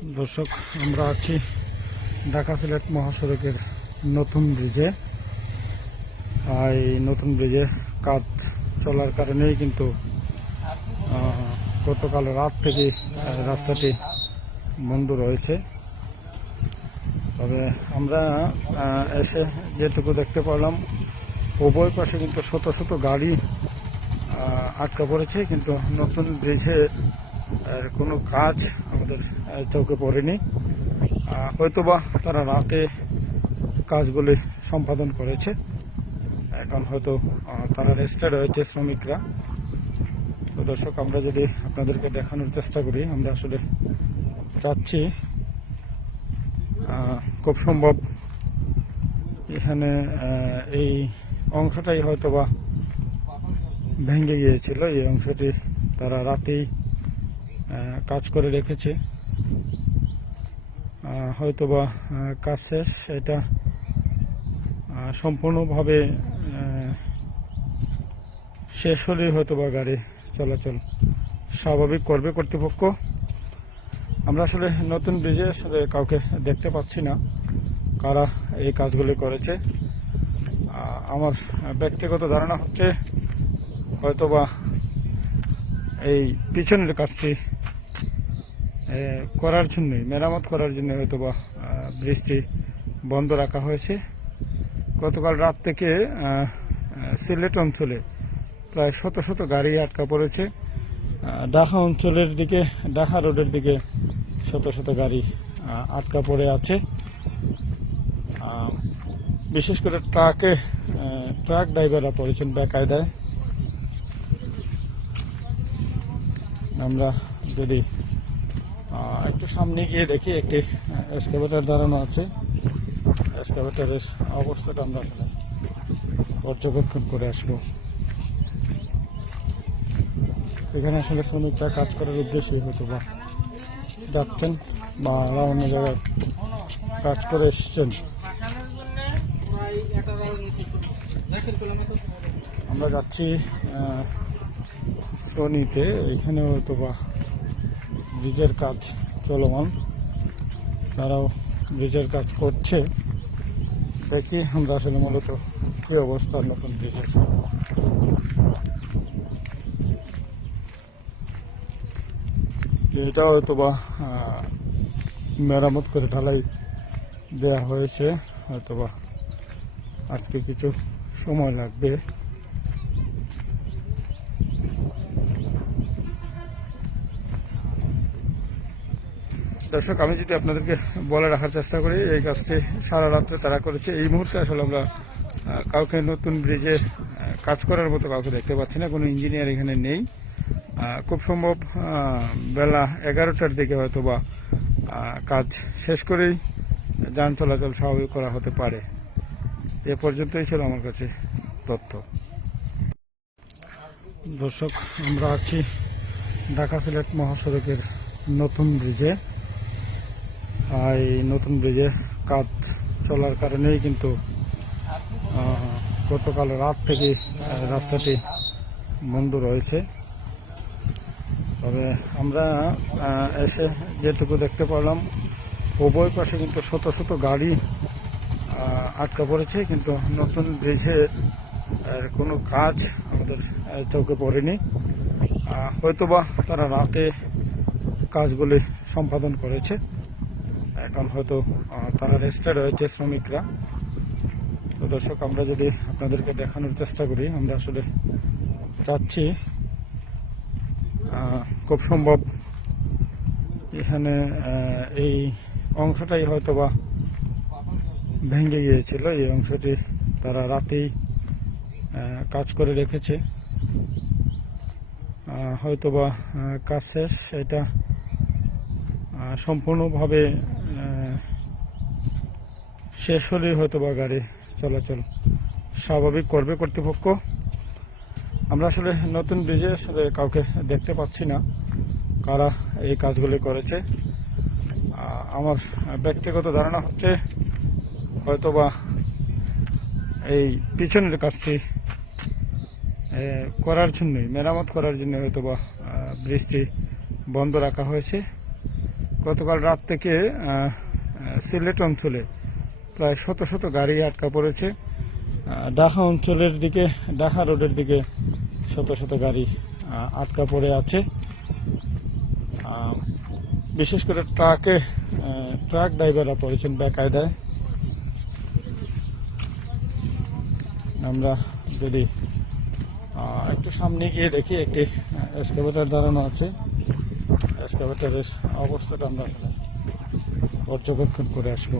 দর্শক, আমরা আছি ঢাকা সিলেট মহাসড়কের নতুন ব্রিজে। এই নতুন ব্রিজে কাজ চলার কারণেই কিন্তু গতকাল রাত থেকে রাস্তাটি বন্ধ রয়েছে। তবে আমরা এসে যেটুকু দেখতে পেলাম, উভয় পাশে কিন্তু শত শত গাড়ি আটকা পড়েছে, কিন্তু নতুন ব্রিজে কোনো কাজ আমাদের চোখে পড়েনি। হয়তোবা তারা রাতে কাজগুলি সম্পাদন করেছে, এখন হয়তো তারা রেস্টে রয়েছে শ্রমিকরা। তো দর্শক, আমরা যদি আপনাদেরকে দেখানোর চেষ্টা করি, আমরা আসলে চাচ্ছি খুব সম্ভব এখানে এই অংশটাই হয়তোবা ভেঙে গিয়েছিল। এই অংশটি তারা রাতেই কাজ করে রেখেছে, হয়তোবা কাজ শেষ, এটা সম্পূর্ণভাবে শেষ হলেই হয়তোবা গাড়ি চলাচল স্বাভাবিক করবে কর্তৃপক্ষ। আমরা আসলে নতুন ব্রিজে আসলে কাউকে দেখতে পাচ্ছি না কারা এই কাজগুলি করেছে। আমার ব্যক্তিগত ধারণা হচ্ছে হয়তোবা এই পিছনের কাজটি করার জন্যই, মেরামত করার জন্য হয়তোবা ব্রিজটি বন্ধ রাখা হয়েছে। গতকাল রাত থেকে সিলেট অঞ্চলে প্রায় শত শত গাড়ি আটকা পড়েছে। ঢাকা অঞ্চলের দিকে, ঢাকা রোডের দিকে শত শত গাড়ি আটকা পড়ে আছে। বিশেষ করে ট্রাক ড্রাইভাররা পড়েছেন বেকায়দায়। আমরা যদি একটু সামনে গিয়ে দেখি, একটি এক্সকাভেটর দাঁড়ানো আছে। এক্সকাভেটরের অবস্থাটা আমরা আসলে পর্যবেক্ষণ করে আসবো। এখানে আসলে শ্রমিকরা কাজ করার উদ্দেশ্যেই হয়তো বা যাচ্ছেন বা অন্য জায়গায় কাজ করে এসছেন। আমরা যাচ্ছি শনিতে, এখানে হয়তো বা ব্রিজের কাজ চলমান, তারাও ব্রিজের কাজ করছে। দেখি আমরা আসলে মূলত কি অবস্থা নতুন ব্রিজের। এটা হয়তো বা মেরামত করে ঢালাই দেওয়া হয়েছে, হয়তোবা আজকে কিছু সময় লাগবে। দর্শক, আমি যদি আপনাদেরকে বলে রাখার চেষ্টা করি, এই কাজটি সারা রাত্রে তারা করেছে। এই মুহূর্তে আসলে আমরা কাউকে নতুন ব্রিজে কাজ করার মতো কাউকে দেখতে পাচ্ছি না, কোনো ইঞ্জিনিয়ার এখানে নেই। খুব সম্ভব বেলা 11টার দিকে হয়তো বা কাজ শেষ করেই যান চলাচল স্বাভাবিক করা হতে পারে। এ পর্যন্তই ছিল আমার কাছে তথ্য। দর্শক, আমরা আছি ঢাকা সিলেট মহাসড়কের নতুন ব্রিজে। এই নতুন ব্রিজে কাজ চলার কারণেই কিন্তু গতকাল রাত থেকে রাস্তাটি বন্ধ রয়েছে। তবে আমরা এসে যেটুকু দেখতে পেলাম, উভয় পাশে কিন্তু শত শত গাড়ি আটকা পড়েছে, কিন্তু নতুন ব্রিজে কোনো কাজ আমাদের চোখে পড়েনি। হয়তোবা তারা রাতে কাজগুলি সম্পাদন করেছে, এখন হয়তো তারা রেস্টে রয়েছে শ্রমিকরা। তো দর্শক, আমরা যদি আপনাদেরকে দেখানোর চেষ্টা করি, আমরা আসলে চাচ্ছি খুব সম্ভব এখানে এই অংশটাই হয়তোবা ভেঙে গিয়েছিল। এই অংশটি তারা রাতেই কাজ করে রেখেছে, হয়তোবা কাজ শেষ, এটা সম্পূর্ণভাবে শেষ হলেই হয়তোবা গাড়ি চলাচল স্বাভাবিক করবে কর্তৃপক্ষ। আমরা আসলে নতুন ব্রিজে আসলে কাউকে দেখতে পাচ্ছি না কারা এই কাজগুলি করেছে। আমার ব্যক্তিগত ধারণা হচ্ছে হয়তোবা এই পিছনের কাজটি করার জন্যই, মেরামত করার জন্য হয়তোবা ব্রিজটি বন্ধ রাখা হয়েছে। গতকাল রাত থেকে সিলেট অঞ্চলে প্রায় শত শত গাড়ি আটকা পড়েছে। ঢাকা অঞ্চলের দিকে, ঢাকা রোডের দিকে শত শত গাড়ি আটকা পড়ে আছে। বিশেষ করে ট্রাক ড্রাইভাররা পড়েছেন বেকায়দায়। আমরা যদি একটু সামনে গিয়ে দেখি, একটি এক্সকাভেটর দাঁড়ানো আছে। এক্সকাভেটরের অবস্থাটা আমরা আসলে পর্যবেক্ষণ করে আসবো।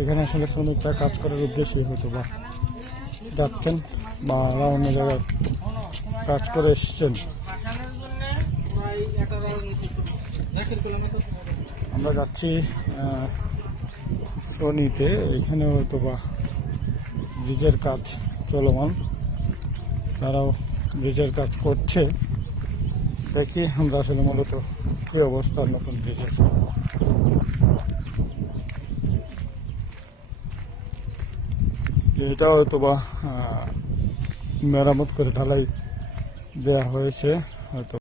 এখানে আসলে শ্রমিকরা কাজ করার উদ্দেশ্যে হয়তো বা যাচ্ছেন বা অন্য জায়গায় কাজ করে এসছেন। আমরা যাচ্ছি শনিতে, এখানে হয়তো বা ব্রিজের কাজ চলমান, তারাও ব্রিজের কাজ করছে। দেখি আমরা আসলে মূলত কি অবস্থা নতুন ব্রিজের। এটা হয়তো বা মেরামত করে ঢালাই দেওয়া হয়েছে হয়তো।